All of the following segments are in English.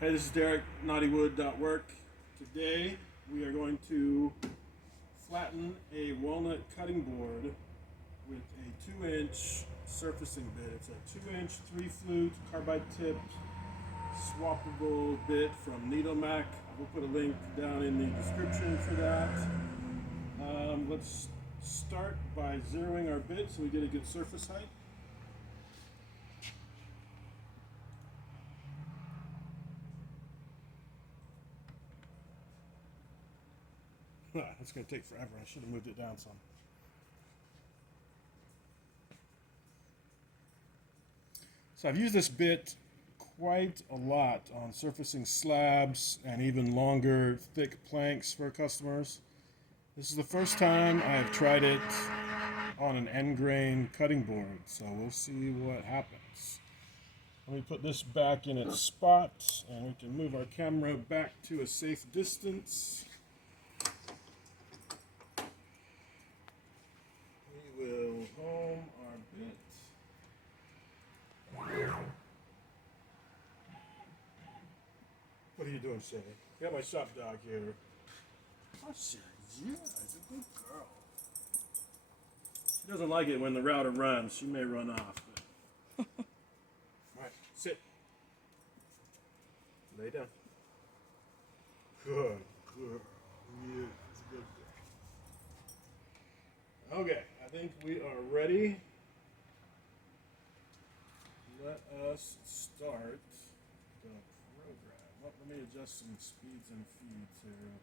Hey, this is Derek, naughtywood.work. Today we are going to flatten a walnut cutting board with a 2-inch surfacing bit. It's a 2-inch 3-flute carbide tipped swappable bit from Nitomak. We'll put a link down in the description for that. Let's start by zeroing our bit so we get a good surface height. It's going to take forever. I should have moved it down some. So I've used this bit quite a lot on surfacing slabs and even longer, thick planks for customers. This is the first time I've tried it on an end grain cutting board, so we'll see what happens. Let me put this back in its spot, and we can move our camera back to a safe distance. We will home our bit. What are you doing, Shay? I got my shop dog here. Oh, Shay, yeah, it's a good girl. She doesn't like it when the router runs. She may run off. But... Alright, sit. Lay down. Good girl. Yeah, it's a good girl. Okay, I think we are ready. Let us start the program. Well, let me adjust some speeds and feeds here real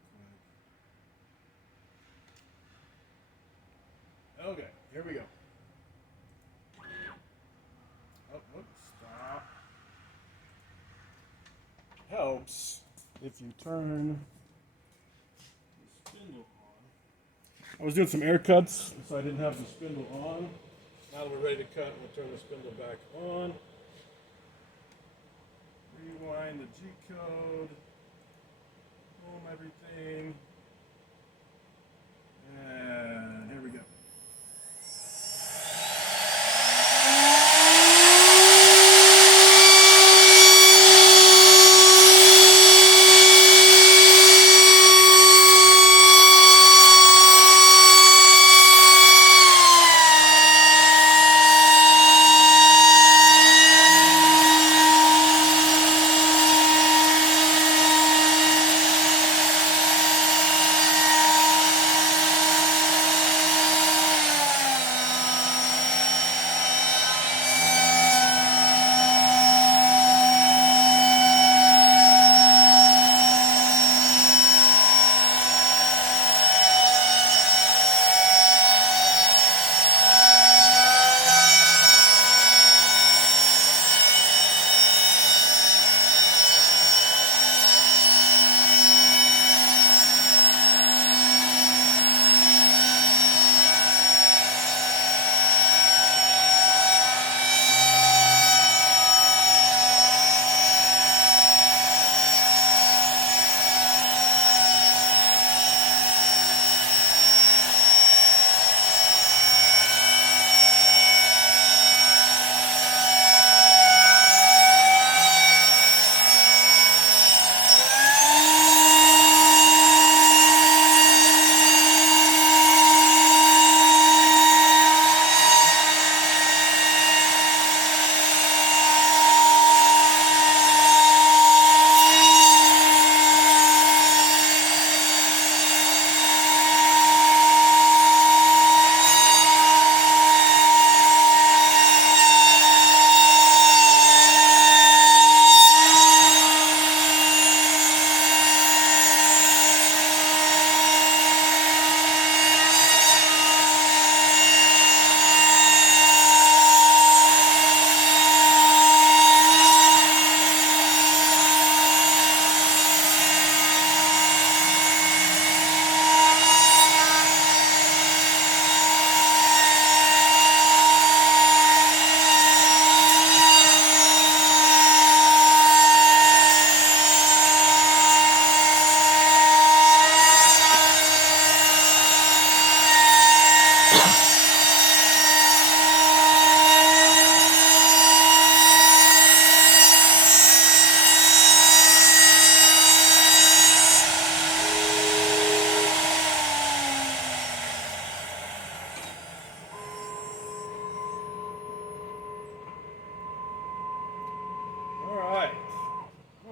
quick. Okay, here we go. Oh, whoops, stop. Helps if you turn the spindle on. I was doing some air cuts, so I didn't have the spindle on. Now that we're ready to cut, we'll turn the spindle back on. Rewind the G-code. Home everything. And here we go.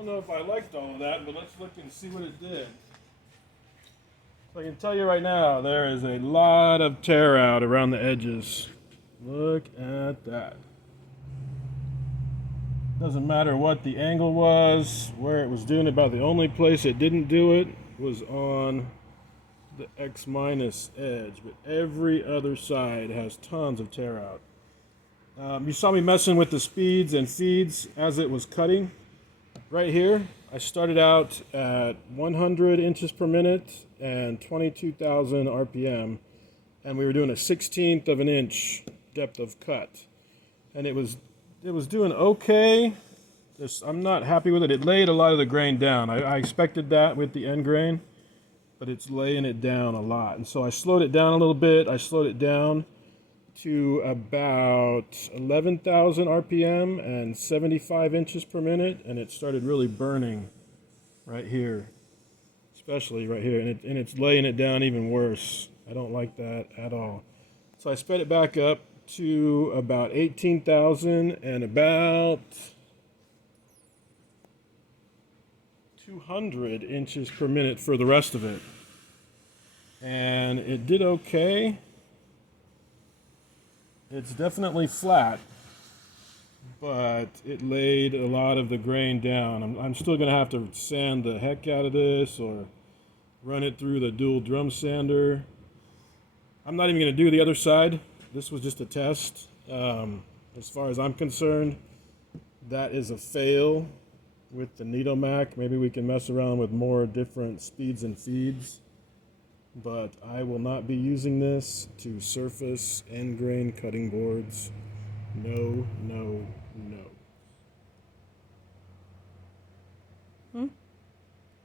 don't know if I liked all of that, but let's look and see what it did. So I can tell you right now, there is a lot of tear out around the edges. Look at that. Doesn't matter what the angle was, where it was doing it. About the only place it didn't do it was on the X minus edge, but every other side has tons of tear out. You saw me messing with the speeds and feeds as it was cutting. Right here, I started out at 100 inches per minute and 22,000 RPM, and we were doing a 1/16 of an inch depth of cut, and it was doing okay. I'm not happy with it. It laid a lot of the grain down. I expected that with the end grain, but it's laying it down a lot. And so I slowed it down a little bit. I slowed it down to about 11,000 RPM and 75 inches per minute, and it started really burning right here, especially right here, and it's laying it down even worse. I don't like that at all. So I sped it back up to about 18,000 and about 200 inches per minute for the rest of it. And it did okay. It's definitely flat, but it laid a lot of the grain down. I'm still going to have to sand the heck out of this or run it through the dual drum sander. I'm not even going to do the other side. This was just a test. As far as I'm concerned, that is a fail with the Nitomak. Maybe we can mess around with more different speeds and feeds, but I will not be using this to surface end grain cutting boards. No, no, no.